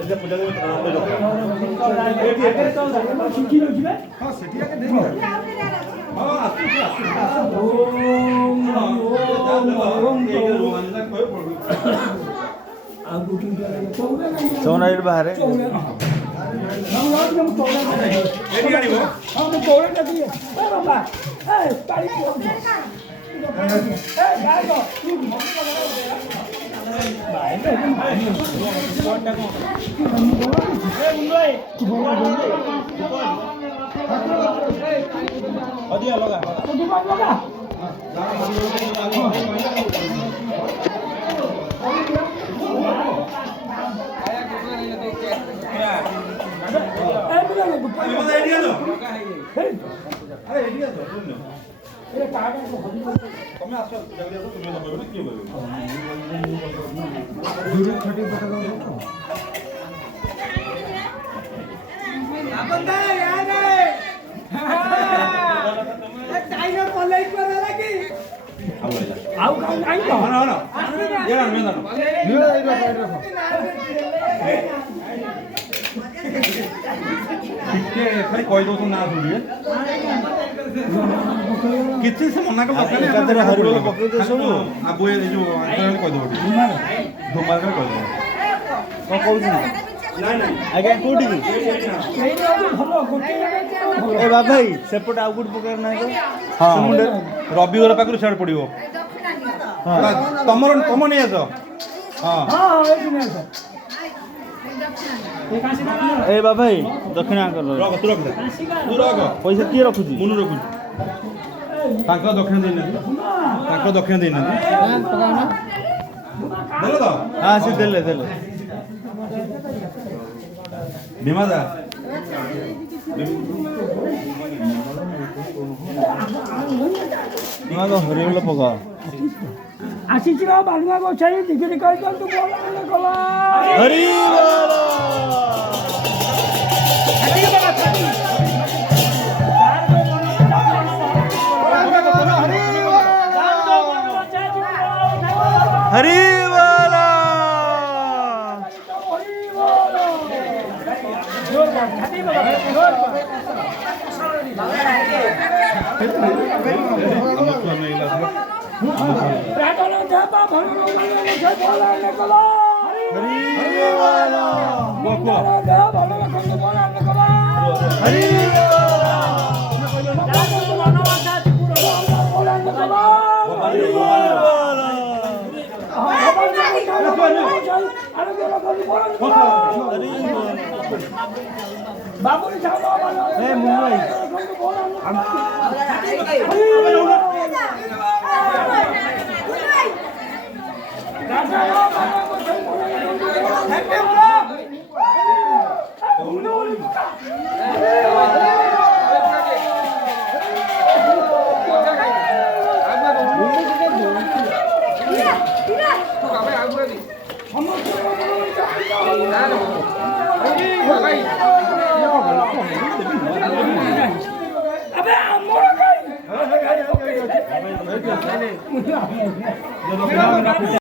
ଏତେ ପୂଜା କରି ରଖ। ହଁ ସେଠି ଆগে ଦେଇ ହଁ ଆସୁଛି ଚଉନା ଏଇଠି ବାହାରେ ଏଠି ଆଣିବ ଅଧିକା ଲଗା ତମେ ଆସ ତୁମେ ଦବ କିଏ ଖାଲି କହିଦଉ ନା ଶୁଣିବେ କିଛି ସେ ମନା କଲେ ହରିବୋଲ ପକେଇଦେ ସବୁ ଆବୁ ଏ ଯୋଉ କହିଦବ ଧୁମାରେ କହିଦବ କଣ କହୁଛନ୍ତି ଆଜ୍ଞା କୋଉଠିକି ଏ ବାବା ଭାଇ ସେପଟେ ଆଉ କୋଉଠି ପକେଇବାର ନାହିଁ ତ ହଁ ରବିବାର ପାଖରୁ ସିଆଡ଼େ ପଡ଼ିବ ତମ ନେଇ ଆସ ହଁ ଏ ବାବା ଭାଇ ଦକ୍ଷିଣା ରଖ ତୁ ରଖ ତୁ ରଖ ପଇସା କିଏ ରଖୁଛି ମୁନୁ ରଖୁଛି ତାଙ୍କ ଦକ୍ଷିଣ ଦେଇନାହାନ୍ତି ତାଙ୍କ ଦକ୍ଷିଣ ଦେଇନାହାନ୍ତି ଦେଲେ ତ ହଁ ସେ ଦେଲେ ଭୀମାଦା ହରିବୋଲ ପକା ଆସିଛି ବାଲୁଆ ଗଛାଇ ଦିଗିରି କହିଦିଅନ୍ତୁ ହରିବୋଲ हरिबोल